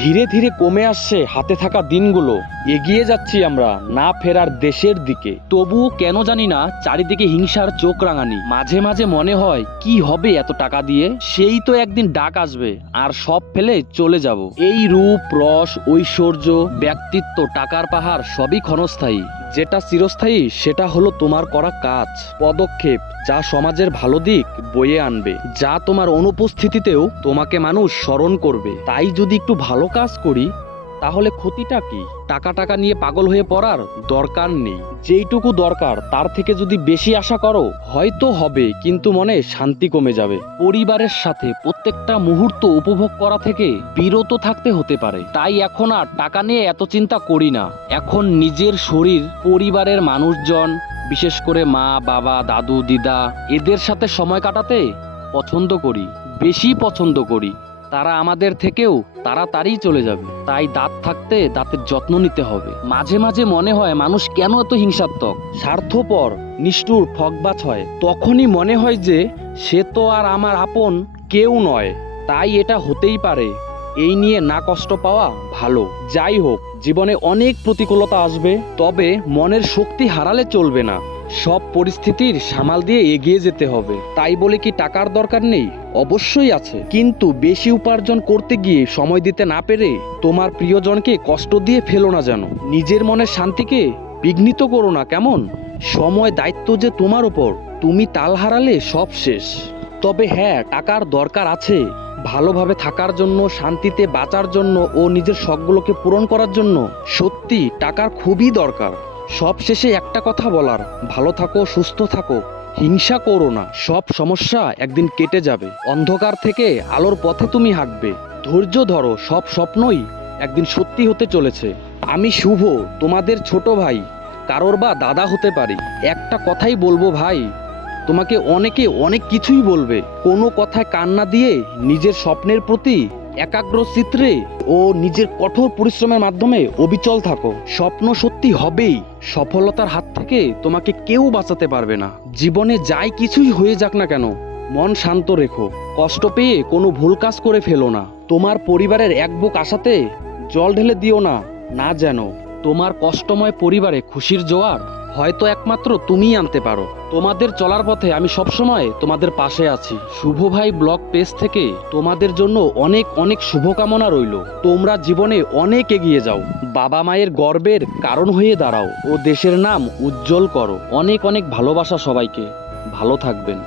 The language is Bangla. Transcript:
ধীরে ধীরে কমে আসছে হাতে থাকা দিনগুলো। এগিয়ে যাচ্ছি আমরা না ফেরার দেশের দিকে। তবুও কেন জানি না চারিদিকে হিংসার চোখ রাঙানি। মাঝে মাঝে মনে হয় কি হবে এত টাকা দিয়ে, সেই তো একদিন ডাক আসবে আর সব ফেলে চলে যাব। এই রূপ, রস, ঐশ্বর্য, ব্যক্তিত্ব, টাকার পাহাড় সবই ক্ষণস্থায়ী। যেটা চিরস্থায়ী সেটা হলো তোমার করা কাজ, পদক্ষেপ, যা সমাজের ভালো দিক বয়ে আনবে, যা তোমার অনুপস্থিতিতেও তোমাকে মানুষ স্মরণ করবে। তাই যদি একটু ভালো কাজ করি তাহলে ক্ষতিটা কি? টাকা টাকা নিয়ে পাগল হয়ে পড়ার দরকার নেই। যেইটুকু দরকার তার থেকে যদি বেশি আশা করো হয়তো হবে, কিন্তু মনে শান্তি কমে যাবে। পরিবারের সাথে প্রত্যেকটা মুহূর্ত উপভোগ করা থেকে বিরত থাকতে হতে পারে। তাই এখন আর টাকা নিয়ে এত চিন্তা করি না। এখন নিজের শরীর, পরিবারের মানুষজন, বিশেষ করে মা, বাবা, দাদু, দিদা, এদের সাথে সময় কাটাতে পছন্দ করি, বেশি পছন্দ করি। তারা আমাদের থেকেও তাড়াতাড়ি চলে যাবে। তাই দাঁত থাকতে দাঁতের যত্ন নিতে হবে। মাঝে মাঝে মনে হয় মানুষ কেন এত হিংসাত্মক, স্বার্থপর, নিষ্ঠুর, ঠকবাজ হয়। তখনই মনে হয় যে সে তো আর আমার আপন কেউ নয়, তাই এটা হতেই পারে। এই নিয়ে না কষ্ট পাওয়া ভালো। যাই হোক, জীবনে অনেক প্রতিকূলতা আসবে, তবে মনের শক্তি হারালে চলবে না। সব পরিস্থিতির সামাল দিয়ে এগিয়ে যেতে হবে। তাই বলে কি টাকার দরকার নেই? অবশ্যই আছে, কিন্তু বেশি উপার্জন করতে গিয়ে সময় দিতে না পেরে তোমার প্রিয়জনকে কষ্ট দিয়ে ফেলো না যেন। নিজের মনের শান্তিকে বিঘ্নিত করো না, কেমন? সময়, দায়িত্ব যে তোমার উপর। তুমি তাল হারালে সব শেষ। তবে হ্যাঁ, টাকার দরকার আছে ভালোভাবে থাকার জন্য, শান্তিতে বাঁচার জন্য ও নিজের শখগুলোকে পূরণ করার জন্য। সত্যি টাকার খুবই দরকার। সব শেষে একটা কথা বলার, ভালো থাকো, সুস্থ থাকো, হিংসা করো না। সব সমস্যা একদিন কেটে যাবে। অন্ধকার থেকে আলোর পথে তুমি হাঁটবে। ধৈর্য ধরো, সব স্বপ্নই একদিন সত্যি হতে চলেছে। আমি শুভ, তোমাদের ছোট ভাই, কারোর বা দাদা হতে পারি। একটা কথাই বলবো ভাই, তোমাকে অনেকে অনেক কিছুই বলবে, কোনো কথায় কান না দিয়ে নিজের স্বপ্নের প্রতি একাগ্র চিত্রে ও নিজের কঠোর পরিশ্রমের মাধ্যমে অবিচল থাকো। স্বপ্ন সত্যি হবেই। সফলতার হাত থেকে তোমাকে কেউ বাঁচাতে পারবে না। জীবনে যাই কিছুই হয়ে যাক না কেন, মন শান্ত রেখো। কষ্ট পেয়ে কোনো ভুল কাজ করে ফেলো না। তোমার পরিবারের এক বুক আশাতে জল ঢেলে দিও না, না যেন। তোমার কষ্টময় পরিবারে খুশির জোয়ার হয়তো একমাত্র তুমিই আনতে পারো। তোমাদের চলার পথে আমি সবসময় তোমাদের পাশে আছি। শুভ ভাই ব্লগ পেজ থেকে তোমাদের জন্য অনেক অনেক শুভকামনা রইল। তোমরা জীবনে অনেক এগিয়ে যাও, বাবা মায়ের গর্বের কারণ হয়ে দাঁড়াও ও দেশের নাম উজ্জ্বল করো। অনেক অনেক ভালোবাসা সবাইকে। ভালো থাকবেন।